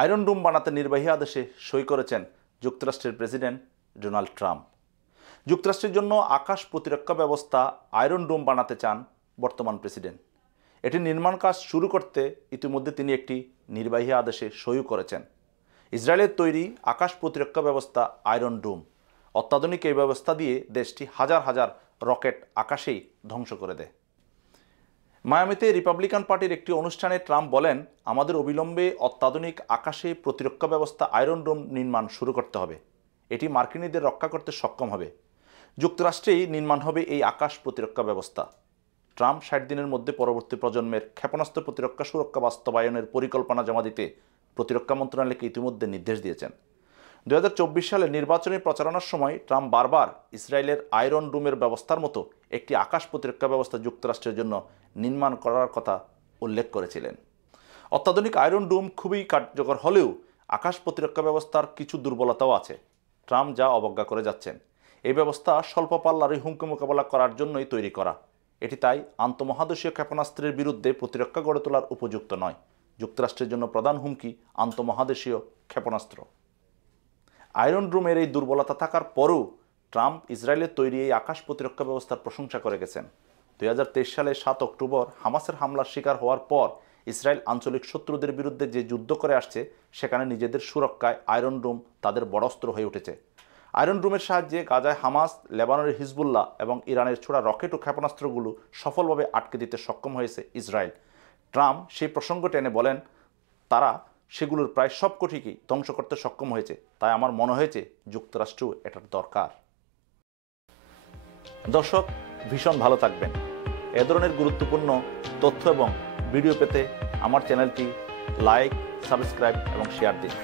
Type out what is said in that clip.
Iron ডোম বানাতে নির্বাহী আদেশে সই করেছেন যুক্তরাষ্ট্রের প্রেসিডেন্ট ডোনাল্ড ট্রাম্প। যুক্তরাষ্ট্রের জন্য আকাশ প্রতিরক্ষা ব্যবস্থা আয়রন ডোম বানাতে চান বর্তমান প্রেসিডেন্ট। এটি নির্মাণ কাজ শুরু করতে ইতিমধ্যে তিনি একটি নির্বাহী আদেশে সইও করেছেন। ইসরায়েলের তৈরি আকাশ প্রতিরক্ষা ব্যবস্থা আয়রন ডোম অত্যাধুনিক এই ব্যবস্থা দিয়ে দেশটি হাজার হাজার রকেট আকাশেই ধ্বংস করে দেয়। মায়ামিতে রিপাবলিকান পার্টির একটি অনুষ্ঠানে ট্রাম্প বলেন, আমাদের অবিলম্বে অত্যাধুনিক আকাশে প্রতিরক্ষা ব্যবস্থা আয়রন ডোম নির্মাণ শুরু করতে হবে। এটি মার্কিনীদের রক্ষা করতে সক্ষম হবে। যুক্তরাষ্ট্রেই নির্মাণ হবে এই আকাশ প্রতিরক্ষা ব্যবস্থা। ট্রাম্প 60 দিনের মধ্যে পরবর্তী প্রজন্মের ক্ষেপণাস্ত্র প্রতিরক্ষা সুরক্ষা বাস্তবায়নের পরিকল্পনা জমা দিতে প্রতিরক্ষা মন্ত্রণালয়কে ইতিমধ্যে নির্দেশ দিয়েছেন। 2024 সালে নির্বাচনী প্রচারণার সময় ট্রাম্প বারবার ইসরায়েলের আয়রন ডোমের ব্যবস্থার মতো একটি আকাশ প্রতিরক্ষা ব্যবস্থা যুক্তরাষ্ট্রের জন্য নির্মাণ করার কথা উল্লেখ করেছিলেন। অত্যাধুনিক আয়রন ডোম খুবই কার্যকর হলেও আকাশ প্রতিরক্ষা ব্যবস্থার কিছু দুর্বলতাও আছে। ট্রাম্প যা অবজ্ঞা করে যাচ্ছেন। এই ব্যবস্থা স্বল্প পাল্লার হুমকি মোকাবেলা করার জন্যই তৈরি করা। এটি তাই আন্তঃমহাদেশীয় ক্ষেপণাস্ত্রের বিরুদ্ধে প্রতিরক্ষা গড়ে তোলার উপযুক্ত নয়। যুক্তরাষ্ট্রের জন্য প্রধান হুমকি আন্তঃমহাদেশীয় ক্ষেপণাস্ত্র। আয়রন ডোমের এই দুর্বলতা থাকার পরও ট্রাম্প ইসরায়েলের তৈরি এই আকাশ প্রতিরক্ষা ব্যবস্থার প্রশংসা করে গেছেন। 2023 সালের 7 অক্টোবর হামাসের হামলার শিকার হওয়ার পর ইসরায়েল আঞ্চলিক শত্রুদের বিরুদ্ধে যে যুদ্ধ করে আসছে, সেখানে নিজেদের সুরক্ষায় আয়রন ডোম তাদের বড় অস্ত্র হয়ে উঠেছে। আয়রন ডোমের সাহায্যে গাজায় হামাস, লেবাননের হিজবুল্লাহ এবং ইরানের ছোড়া রকেট ও ক্ষেপণাস্ত্রগুলো সফলভাবে আটকে দিতে সক্ষম হয়েছে ইসরায়েল। ট্রাম্প সেই প্রসঙ্গ টেনে বলেন, তারা সেগুলোর প্রায় সবকটিকেই ধ্বংস করতে সক্ষম হয়েছে। তাই আমার মনে হয়েছে যুক্তরাষ্ট্রও এটার দরকার। দর্শক, ভীষণ ভালো থাকবেন। এ ধরনের গুরুত্বপূর্ণ তথ্য এবং ভিডিও পেতে আমার চ্যানেলটি লাইক, সাবস্ক্রাইব এবং শেয়ার দিন।